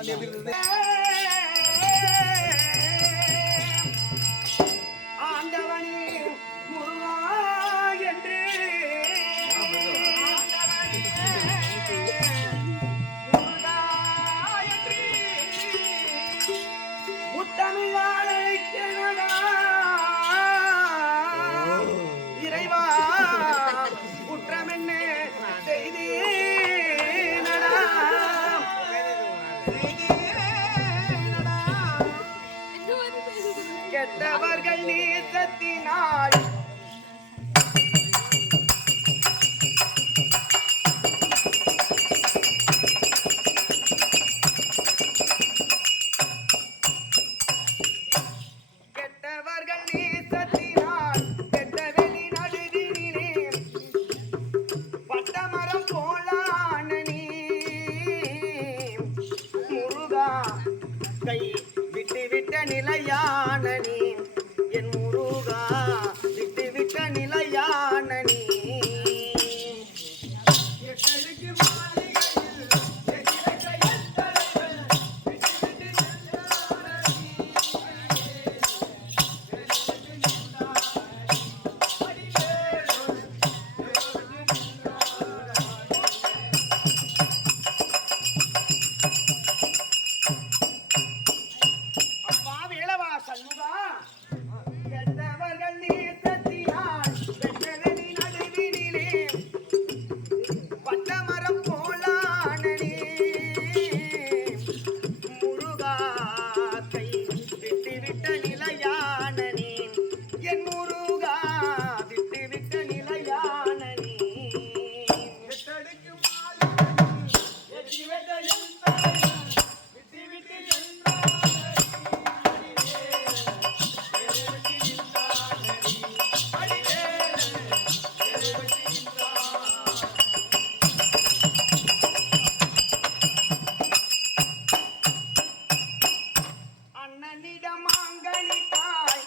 பாண்டி எப்படி இருந்தது? ஆண்டவனே முருகா என்று முத்தமிழாளைக்கனடா இறைவா குற்றமென்ன செய்தேனடா கெட்டவர்கள் நீசத்தினாய் கெட்டவர்கள் நீசத்தினாய் கெட்டவெளி நடுவினிலே பட்டமரம் போலான நீ முருகா கை விட்டு விட்ட நிலையான நீ என் முருகா விட்டு விட்ட நிலையான நீ அப்பா வேளவா சண்முகா கெட்டவர்கள் நீசத்தினாய் கெட்டவெளி நடுவினிலே பட்டமரம் போலான நீ முருகா கை விட்டு விட்ட நிலையான நீ என் முருகா விட்டு விட்ட நிலையான நீ அண்ணனிடம் மாங்கனிக்காய்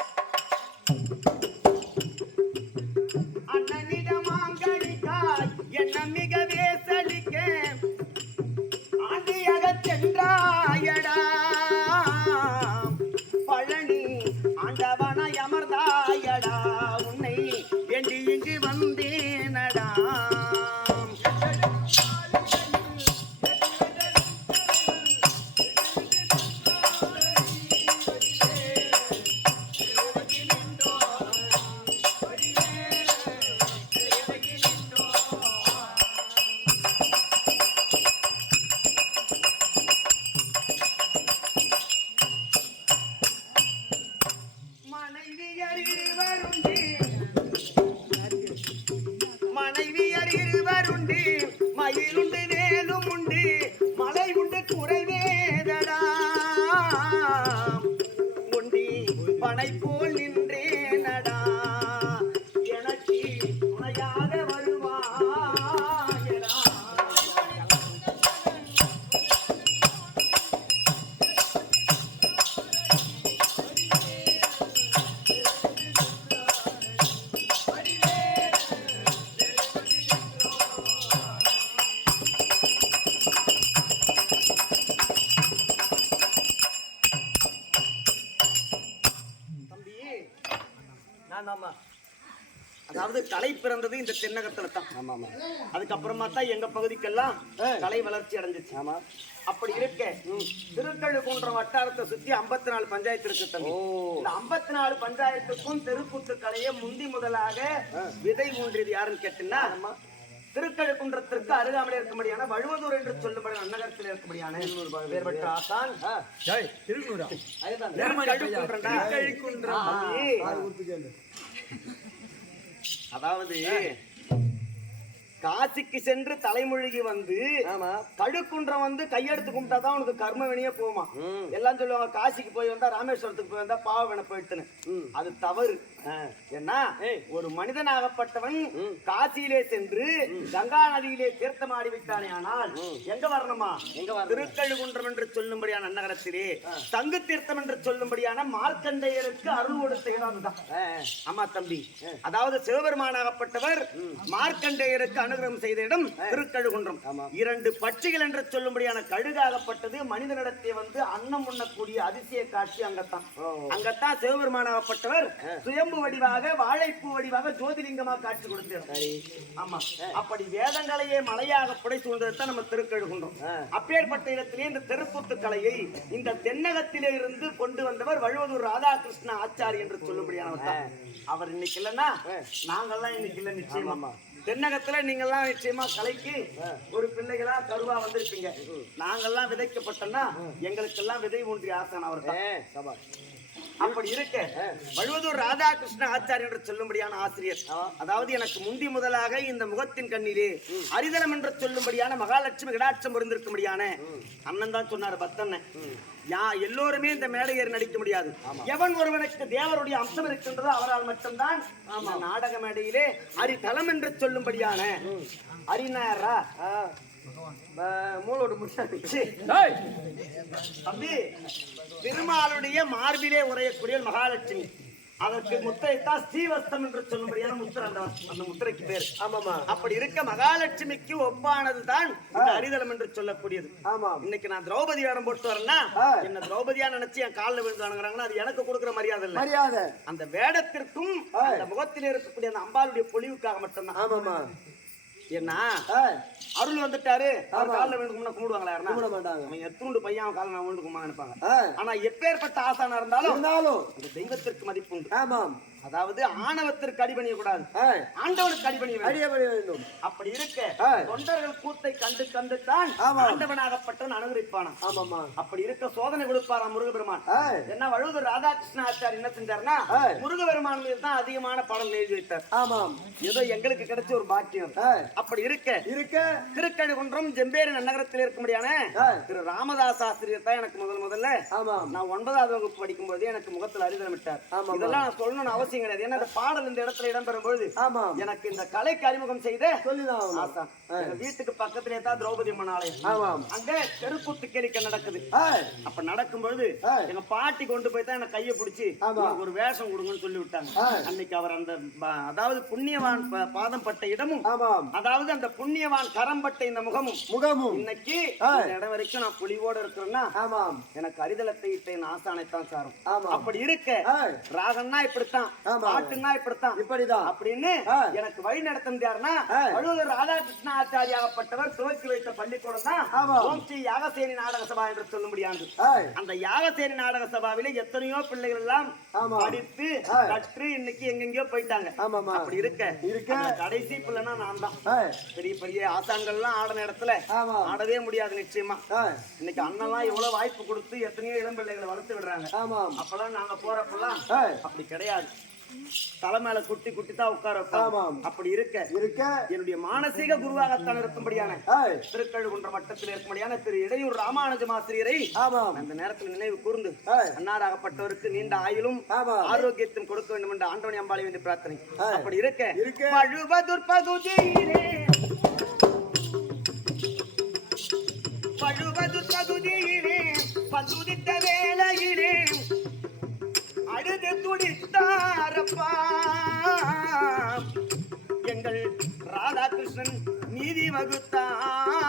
அண்ணனிடம் மாங்கனிக்காய் என்ன மிக வேசலிக்க ஆண்டியாக சென்றாயடா பழனி ஆண்டவனாய் அமர்ந்தாயடா உன்னை வேண்டி இங்கு வந்தேனடா மனைவியர் இருவருண்டு மயிலுண்டு வேலும் உண்டு மலை உண்டு குறைவேதடா ஒண்டி பனை போல் நின்றேனடா எனக்கு துணையாக வருவாயடா அதாவது கலை பிறந்தது இந்த தென்னகத்துல தான். அதுக்கப்புறமா தான் எங்க பகுதிக்கெல்லாம் கலை வளர்ச்சி அடைஞ்சிச்சு. அப்படி இருக்க திருக்கழுக்குன்றம் வட்டாரத்தை சுத்தி 54 பஞ்சாயத்து இருக்கு தம்பி. இந்த 54 பஞ்சாயத்துக்கும் தெருக்கூத்து கலையை முந்தி முதலாக விதை ஊன்றியது யாருன்னு கேட்டீங்கன்னா திருக்கழுக்குன்றத்திற்கு அருகாமையில் இருக்கும்படியான வழுவதூர் என்று சொல்லும்படி அன்னகரத்தில் இருக்கும்படியான வேறுபட்ட ஆசான் அதாவது காசிக்கு சென்று தலைமொழிக்கு வந்து கடுக்குன்றம் வந்து கையெடுத்து கும்பிட்டாதான் உனக்கு கர்ம வினையே போமா. எல்லாம் சொல்லுவாங்க காசிக்கு போய் வந்தா ராமேஸ்வரத்துக்கு போய் வந்தா பாவ வினை போயிட்டுன்னு. அது தவறு. ஏன்னா ஒரு மனிதனாகப்பட்டவன் காசியிலே சென்று கங்கா நதியிலே தீர்த்தமாடி விட்டானே ஆனால் எங்க வரணுமா? திருக்கழுகுன்றம் என்று சொல்லும்படியான அன்னகரத்திலே தங்கு தீர்த்தம் என்று சொல்லும்படியான மார்க்கண்டேயருக்கு அருள் கொடுத்த இடம் அதுதான். ஆமா தம்பி, அதாவது சிவபெருமானாகப்பட்டவர் மார்க்கண்டேயருக்கு அனுகிரகம் செய்த இடம் திருக்கழுகுன்றம். 2 பட்சிகள் என்று சொல்லும்படியான கழுகாகப்பட்டது மனிதனிடத்தை வந்து அன்னம் உண்ணக்கூடிய அதிசய காட்சி அங்கத்தான். அங்கத்தான் சிவபெருமானாகப்பட்டவர் சுயம்பு வடிவாக வாழைப்பூ வடிவாக ஜோதிலிங்கமாக காட்சி கொடுத்தார். ஆமா, அப்படி வேதங்களையே மலையாக புடை சூழ்ந்ததுதான் நம்ம திருக்கழுகுன்றம். அப்பேற்பட்ட இடத்திலே இந்த தெருக்கூத்து கலையை இந்த தென்னகத்திலே இருந்து கொண்டு வந்தவர் வழுவதூர் ராதாகிருஷ்ண ஆச்சாரி என்று சொல்லும்படியானவர் தான். அவர் இன்னைக்கு இல்லைன்னா நாங்கெல்லாம் இன்னைக்கு இல்லை. நிச்சயமா தென்னகத்துல நீங்க எல்லாம் நிச்சயமா கலைக்கு ஒரு பிள்ளைகளா கருவா வந்திருப்பீங்க. நாங்கெல்லாம் விதைக்கப்பட்டோம்னா எங்களுக்கெல்லாம் விதை ஊன்றி ஆசான் அவர் தான். அப்படி இருக்க வழுவதூர் ராதாகிருஷ்ண ஆச்சாரி என்று சொல்லும்படியான ஆசிரியர், அதாவது எனக்கு முந்தி முதலாக இந்த முகத்தின் கண்ணிலே அரிதலம் என்று சொல்லும்படியான மகாலட்சுமி கடாட்சம் இருந்திருக்கும்படியான அண்ணன் தான் சொன்னார். பத்தண்ணன் எல்லோருமே இந்த மேடை ஏறி நடிக்க முடியாது. எவன் ஒருவனுக்கு தேவருடைய அம்சம் இருக்கின்றதோ அவரால் மட்டும்தான் நாடக மேடையிலே அரிதலம் என்று சொல்லும்படியான அரிநாயரா மூளோடு தம்பி திருமாலுடைய மார்பிலே உரையக்கூடிய மகாலட்சுமி, அதற்கு முத்திரைத்தான் ஸ்ரீவஸ்தம் என்று சொல்லும்படியான முத்திரை. அந்த முத்திரைக்கு பேர். ஆமாமா. அப்படி இருக்க மகாலட்சுமிக்கு ஒப்பானதுதான் இந்த அரிதலம் என்று சொல்லக்கூடியது. ஆமா. இன்னைக்கு நான் திரௌபதி வேடம் போட்டு வரேன்னா என்ன திரௌபதியா நினைச்சு என் காலில் விழுந்து வணங்குறாங்கன்னா அது எனக்கு கொடுக்குற மரியாதை இல்லை. மரியாதை அந்த வேடத்திற்கும் அந்த முகத்தில் இருக்கக்கூடிய அந்த அம்பாளுடைய பொலிவுக்காக மட்டும்தான். ஆமாமா. என்ன அருள் வந்துட்டாரு காலில் விழுந்து கும்பிடுவாங்களா? யாருன்னா கும்பிட மாட்டாங்க. அவங்க எத்தூண்டு பையன் அவன் காலில் விழுந்து கும்பிட நினைப்பாங்க. ஆனா எப்பேற்பட்ட ஆசானா இருந்தாலும் அந்த தெய்வத்திற்கு மதிப்பு உண்டு. ஆமாம். அதாவது ஆணவத்திற்கு அடிபணிய கூடாது, ஆண்டவனுக்கு அடிபணிய வேண்டும். அப்படி இருக்க தொண்டர்கள் கூத்தை கண்டு கண்டுத்தான் ஆண்டவனாகப்பட்டவன் அனுகரிப்பானாம். ஆமாமா. அப்படி இருக்க சோதனை கொடுப்பாராம் முருகபெருமான். என்ன வழுவதூர் ராதாகிருஷ்ண ஆச்சாரி என்ன செஞ்சாருன்னா முருகபெருமான் மீது தான் அதிகமான பாடல் எழுதி வைத்தார். ஆமாம். ஏதோ எங்களுக்கு கிடைச்ச ஒரு பாக்கியம். அப்படி இருக்க திருக்கழுகுன்றம் ஜெம்பேரி நகரத்தில் இருக்க முடியான திரு ராமதாஸ் ஆசிரியர் தான் எனக்கு முதல்ல நான் 9வது வகுப்பு படிக்கும் போது எனக்கு முகத்தில் அரிதலம் விட்டார். இதெல்லாம் நான் சொல்லணும்னு அவசியம் கிடையாது. ஏன்னா பாடல் இந்த இடத்துல இடம்பெறும் பொழுது எனக்கு இந்த கலைக்கு அறிமுகம் செய்த வீட்டுக்கு பக்கத்திலே தான் திரௌபதி அம்மன் ஆலயம். அங்க தெருக்கூத்து கேளிக்கை நடக்குது. அப்ப நடக்கும் பொழுது எங்க பாட்டி கொண்டு போய் தான் எனக்கு கையை பிடிச்சி ஒரு வேஷம் கொடுங்கன்னு சொல்லி விட்டாங்க. அன்னைக்கு அவர் அந்த அதாவது புண்ணியவான் பாதம் பட்ட இடமும் அதாவது அந்த புண்ணியவான் கரம் பட்ட இந்த முகமும் இன்னைக்கு இடம் வரைக்கும் நான் புலிவோடு இருக்கிறேன்னா எனக்கு அரிதலத்தை இட்ட ஆசானைத்தான் சாரும். அப்படி இருக்க ராகன்னா இப்படித்தான், பாட்டுன்னா இப்படித்தான், இப்படிதான் அப்படின்னு எனக்கு வழி நடத்தினார்னா வழுவதூர் ராதாகிருஷ்ண ஆச்சாரியாகப்பட்டவர் துவக்கி வைத்த பள்ளிக்கூடம் தான் ஓம் ஸ்ரீ யாகசேனி நாடக சபா என்று சொல்ல முடியாது. அந்த யாகசேனி நாடக சபாவில எத்தனையோ பிள்ளைகள் எல்லாம் படித்து கற்று இன்னைக்கு எங்கெங்கயோ போயிட்டாங்க. அப்படி இருக்க கடைசி பிள்ளைனா நான் தான். பெரிய பெரிய ஆசான்கள் எல்லாம் ஆடின இடத்துல ஆடவே முடியாது நிச்சயமா. இன்னைக்கு அண்ணெல்லாம் இவ்வளவு வாய்ப்பு கொடுத்து எத்தனையோ இளம் பிள்ளைகளை வளர்த்து விடுறாங்க. அப்பெல்லாம் நாங்க போறப்பெல்லாம் அப்படி கிடையாது. தலைமையில குட்டி குட்டி தான் உட்கார வைப்பாங்க. அப்படி இருக்க என்னுடைய மானசீக குருவாகத்தான் இருக்கும்படியான திருக்கழுகுன்றம் வட்டத்தில் இருக்கும்படியான திரு இடையூர் ராமானுஜம் ஆசிரியரை அந்த நேரத்தில் நினைவு கூர்ந்து அன்னாராகப்பட்டவருக்கு நீண்ட ஆயுளும் ஆரோக்கியத்தையும் கொடுக்க வேண்டும் என்ற ஆண்டவனி அம்பாளை வேண்டி பிரார்த்தனை. அப்படி இருக்க வழுவதூர் பகுதியிலே பதுதித்த வேளையிலே அழுது துடித்தாரப்பா எங்கள் ராதாகிருஷ்ணன் நீதி வகுத்தாரப்பா.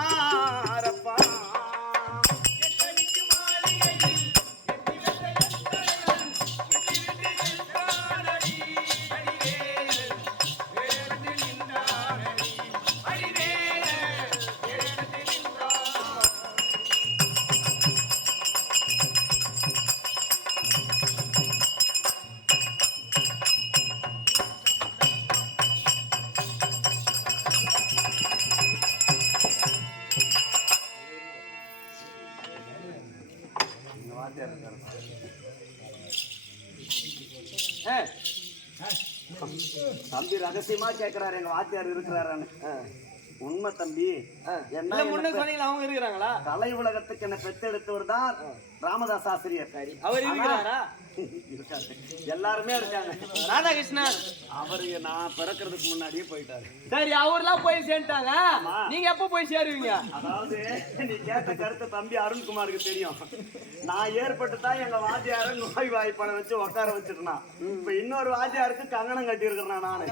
தம்பி ரகசியமா கேக்குறாரு எங்க வாத்தியார் இருக்கிறாரான்னு. உண்மை தம்பி. என்ன முன்ன சொன்னீங்க அவங்க இருக்கிறாங்களா? கலை உலகத்துக்கு என்ன பெற்றெடுத்தவர் தான் ராமதாஸ் ஆசிரியர். அவர் இருக்கிறாரா? எல்லாருமே இருக்காங்க. ராதாகிருஷ்ணன் அவரு நான் பிறக்கிறதுக்கு முன்னாடியே போயிட்டாரு. சரி, அவர்லாம் போய் சேர்ந்துட்டாங்க. நீங்க எப்ப போய் சேருவீங்க? அதாவது நீ கேட்ட கருத்து தம்பி அருண்குமாருக்கு தெரியும். நான் ஏற்பட்டு தான் எங்க வாத்தியார நோய் வாய்ப்பான வச்சு உட்கார வச்சிருந்தான். இப்ப இன்னொரு வாத்தியாருக்கு கங்கணம் கட்டி இருக்கிறேன் நானு.